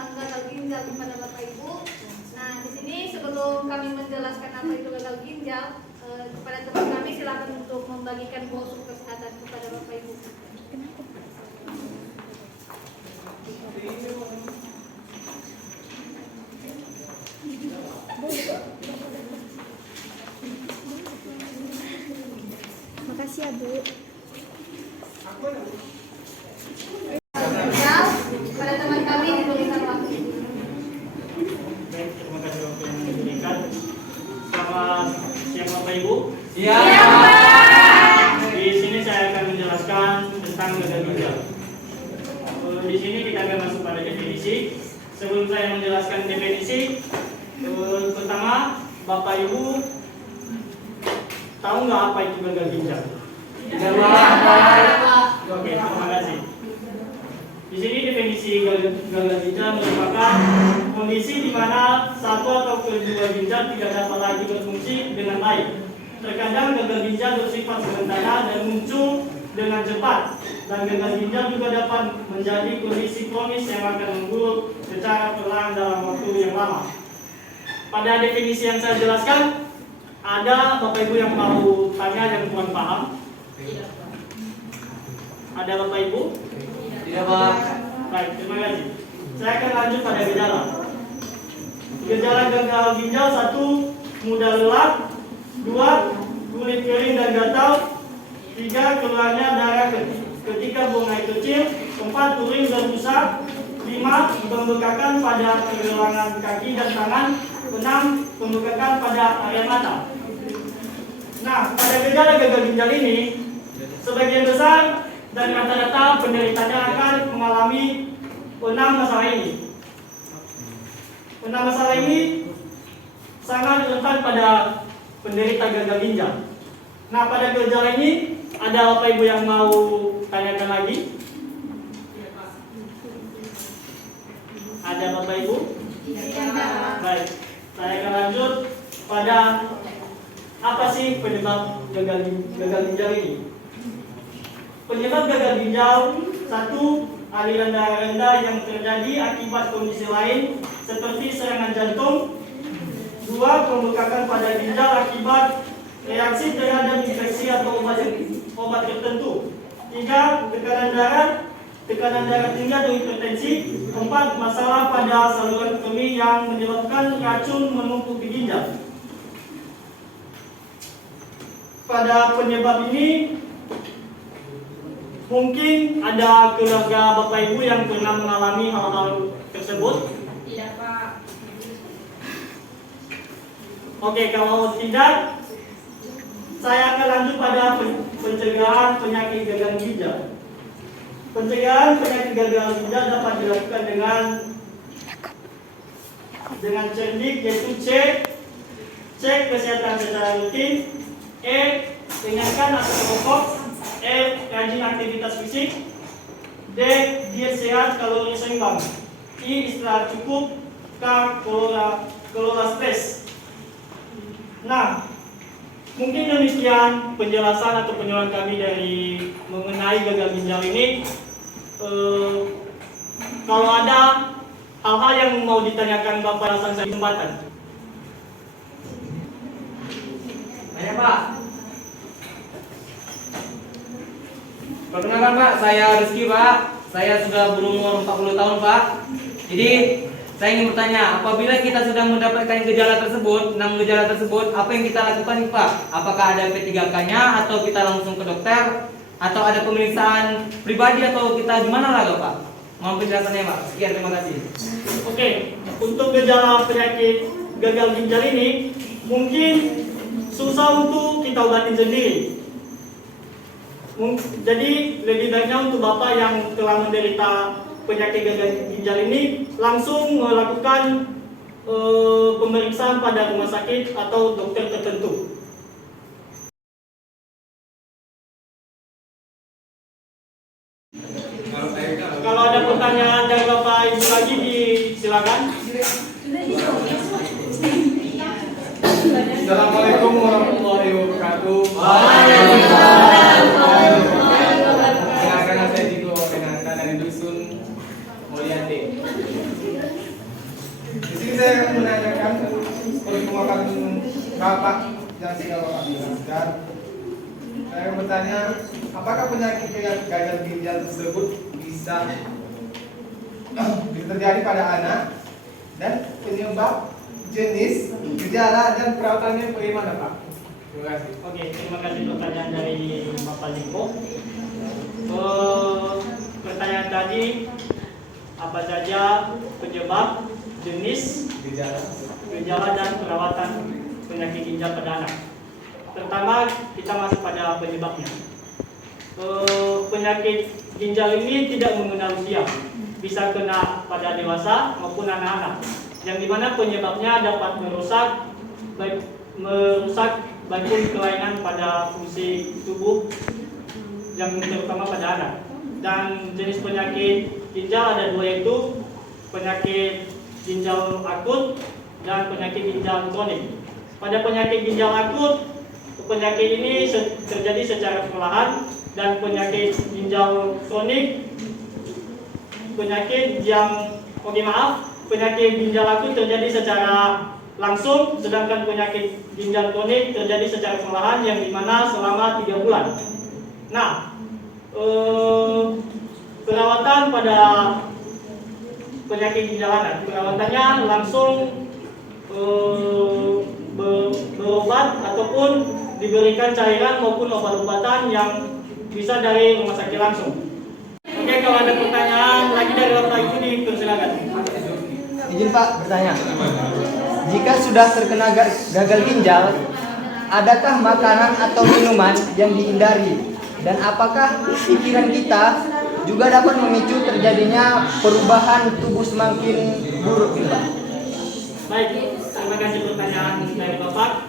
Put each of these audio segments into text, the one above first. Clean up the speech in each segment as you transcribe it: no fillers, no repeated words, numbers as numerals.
tentang gagal ginjal kepada Bapak Ibu. Nah, di sini sebelum kami menjelaskan apa itu gagal ginjal, kepada teman kami silakan untuk membagikan brosur kesehatan kepada Bapak Ibu. Makasih ya, Bu. Pada teman kami diberikan waktu. Baik, terima kasih waktu yang diberikan. Selamat siang Bapak Ibu. Iya. Di sini saya akan menjelaskan tentang gagal ginjal. Di sini kita akan masuk pada definisi. Sebelum saya menjelaskan definisi, pertama Bapak Ibu tahu nggak apa itu gagal ginjal? Tidak, Pak. Oke, terima kasih. Di sini definisi gagal ginjal merupakan kondisi di mana satu atau kedua ginjal tidak dapat lagi berfungsi dengan baik. Terkadang gagal ginjal bersifat sementara dan muncul dengan cepat. Dan gagal ginjal juga dapat menjadi kondisi kronis yang akan memburuk secara perlahan dalam waktu yang lama. Pada definisi yang saya jelaskan, ada Bapak Ibu yang mau tanya yang kurang paham? Ada Bapak Ibu? Tidak, Pak. Baik, terima kasih. Saya akan lanjut pada gejala. Gejala gagal ginjal: 1. Mudah lelah. 2. Kulit kering dan gatal. 3. Keluarnya darah ketika buang air kecil. 4. Urin berbusa. 5. Pembekakan pada pergelangan kaki dan tangan. 6. Pembekakan pada area mata. Nah, pada gejala gagal ginjal ini, sebagian besar dan rata-rata penderitanya akan mengalami 6 masalah ini. 6 masalah ini sangat rentan pada penderita gagal ginjal. Nah, pada gejala ini ada Bapak Ibu yang mau tanyakan lagi? Ada Bapak Ibu? Baik, saya akan lanjut pada apa sih penyebab gagal ginjal ini. Penyebab gagal ginjal: 1. Aliran darah rendah yang terjadi akibat kondisi lain seperti serangan jantung. 2. Pembekakan pada ginjal akibat reaksi terhadap infeksi atau obat tertentu. 3. Tekanan darah tinggi atau hipertensi. 4. Masalah pada saluran kemih yang menyebabkan racun menumpuk di ginjal. Pada penyebab ini, mungkin ada keluarga Bapak Ibu yang pernah mengalami hal-hal tersebut? Tidak, Pak. Oke, kalau tidak, saya akan lanjut pada pencegahan penyakit gagal ginjal. Pencegahan penyakit gagal ginjal dapat dilakukan dengan cerdik, yaitu cek kesehatan secara rutin. Ringankan atau merokok. Rajin aktivitas fisik. D. Diet sehat, kalori seimbang. I. Istirahat cukup. K. Kelola stres. Nah, mungkin demikian penjelasan atau penyuluhan kami dari mengenai gagal ginjal ini. Kalau ada hal-hal yang mau ditanyakan Bapak, langsung saya kesempatan. Banyak, Pak. Perkenalkan, Pak, saya Rizky, Pak. Saya sudah berumur 40 tahun, Pak. Jadi, saya ingin bertanya, apabila kita sudah mendapatkan gejala tersebut, 6 gejala tersebut, apa yang kita lakukan, Pak? Apakah ada P3K-nya atau kita langsung ke dokter? Atau ada pemeriksaan pribadi atau kita gimana lah, Pak? Mohon penjelasannya, Pak. Sekian, terima kasih. Oke, untuk gejala penyakit gagal ginjal ini mungkin susah untuk kita obatin sendiri. Jadi lebih baiknya untuk Bapak yang telah menderita penyakit gagal ginjal ini langsung melakukan pemeriksaan pada rumah sakit atau dokter tertentu. Kalau ada pertanyaan dari Bapak Ibu lagi, silakan. Assalamualaikum warahmatullahi wabarakatuh. Perkenalkan, saya Tito Renata dari dusun Mulyade. apakah penyakit gagal ginjal tersebut bisa terjadi pada anak dan penyebab, jenis, gejala dan perawatannya bagaimana Pak? Terima kasih. Oke, terima kasih pertanyaan dari Bapak Limpo. Pertanyaan tadi, apa saja penyebab, jenis, gejala dan perawatan penyakit ginjal pada anak? Pertama, kita masuk pada penyebabnya. Penyakit ginjal ini tidak mengenal usia, bisa kena pada dewasa maupun anak-anak, yang dimana penyebabnya dapat merusak baik pun kelainan pada fungsi tubuh, yang terutama pada anak. Dan jenis penyakit ginjal ada dua, yaitu penyakit ginjal akut dan penyakit ginjal kronik. Pada penyakit ginjal akut, penyakit ini terjadi secara perlahan, dan penyakit ginjal kronik penyakit ginjal akut terjadi secara langsung, sedangkan penyakit ginjal kronik terjadi secara perlahan, yang dimana selama 3 bulan. Nah, perawatan pada penyakit ginjal anak, perawatannya langsung berobat ataupun diberikan cairan maupun obat-obatan yang bisa dari rumah sakit langsung. Oke, kalau ada pertanyaan lagi dari Bapak Ibu, dipersilakan. Izin Pak bertanya. Jika sudah terkena gagal ginjal, adakah makanan atau minuman yang dihindari? Dan apakah pikiran kita juga dapat memicu terjadinya perubahan tubuh semakin buruk, Pak? Baik, terima kasih pertanyaan dari Bapak.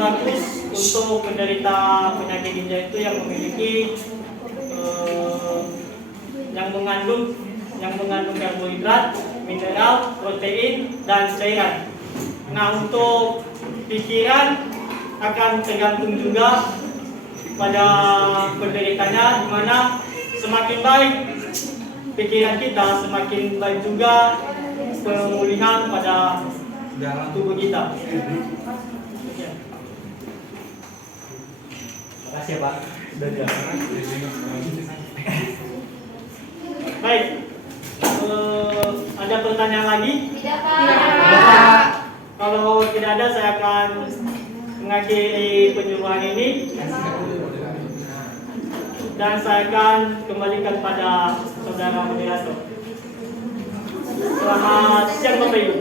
Bagus untuk penderita penyakit ginjal itu yang memiliki yang mengandung karbohidrat, mineral, protein, dan cairan. Nah, untuk pikiran akan tergantung juga pada penderitanya, di mana semakin baik pikiran kita, semakin baik juga pemulihan pada tubuh kita. Terima kasih ya Pak. Sudah jelas. Baik, ada pertanyaan lagi? Tidak, Pak. Kalau tidak ada, saya akan mengakhiri penyuluhan ini dan saya akan kembalikan pada saudara moderator. Selamat siang Bapak Ibu.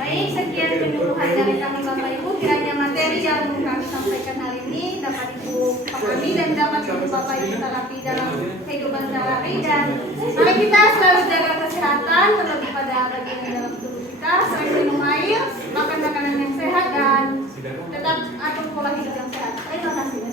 Baik, sekian penyuluhan dari kami Bapak Ibu. Kiranya materi yang kami sampaikan hari ini dapat Ibu pahami dan dapat Ibu Bapak Ibu terapi dalam kehidupan sehari-hari. Dan mari kita selalu jaga kesehatan, terlebih pada bagian dalam tubuh kita. Selain minum air, makan makanan yang sehat, dan tetap atur pola hidup yang sehat. Terima kasih.